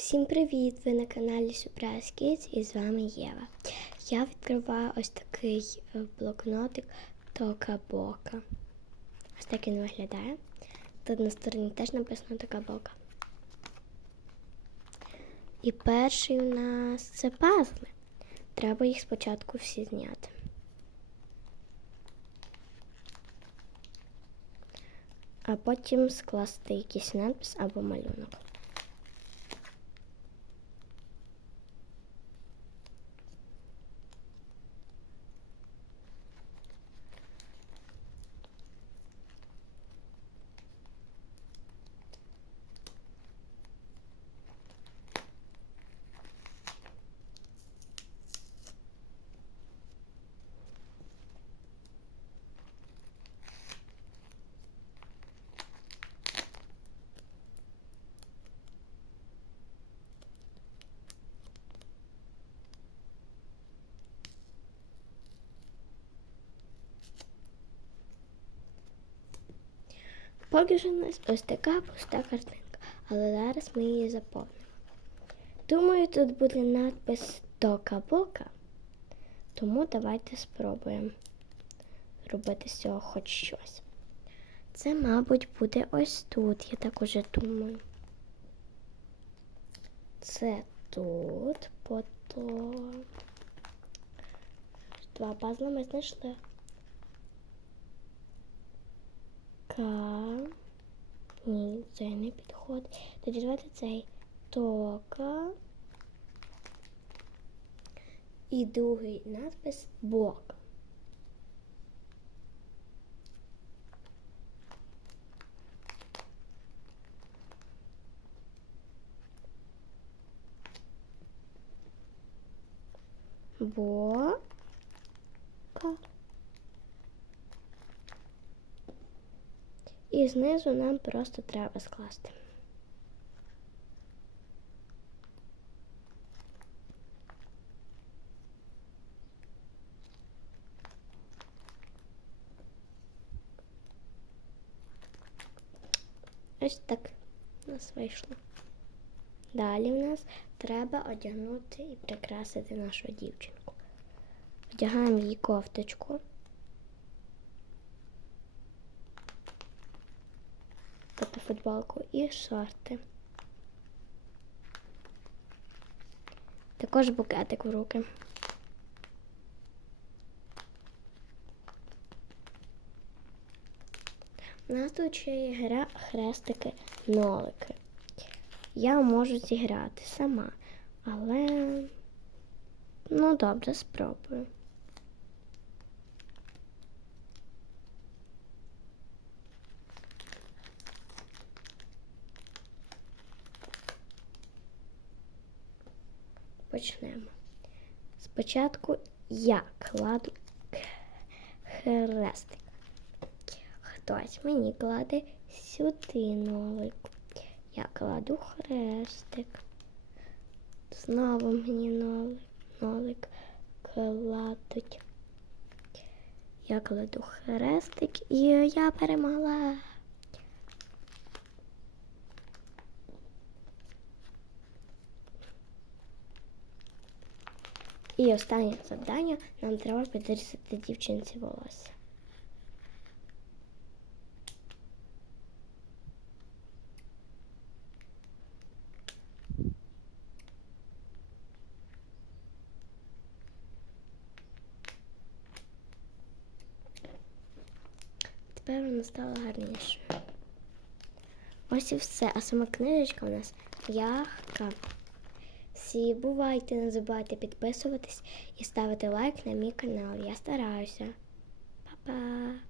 Всім привіт! Ви на каналі Surprise Kids і з вами Єва. Я відкриваю ось такий е, блокнотик Тока Бока. Ось так він виглядає. Тут на стороні теж написано Тока Бока. І перший у нас це пазли. Треба їх спочатку всі зняти. А потім скласти якийсь надпис або малюнок. Поки що у нас ось така пуста картинка, але зараз ми її заповнимо. Думаю, тут буде надпис Тока-Бока, тому давайте спробуємо робити з цього хоч щось. Це, мабуть, буде ось тут, я так уже думаю. Це тут, потім. Два пазла ми знайшли. К. Ні, це не підходить. Тоді давайте цей тока. І другий надпис бок. Бока. І знизу нам просто треба скласти. Ось так у нас вийшло. Далі в нас треба одягнути і прикрасити нашу дівчинку. Одягаємо їй кофточку. Таку футболку і шорти. Також букетик в руки. У нас тут ще є гра хрестики нолики. Я можу зіграти сама, але ну добре, спробую. Почнемо. Спочатку я кладу хрестик. Хтось мені кладе сюди нолик. Я кладу хрестик. Знову мені нолик, кладуть. Я кладу хрестик і я перемогла. І останнє завдання нам треба підрізати дівчинці волосся. Тепер вона стала гарнішою. Ось і все. А сама книжечка у нас м'яка. Всі бувайте, не забувайте підписуватись і ставити лайк на мій канал. Я стараюся. Па-па!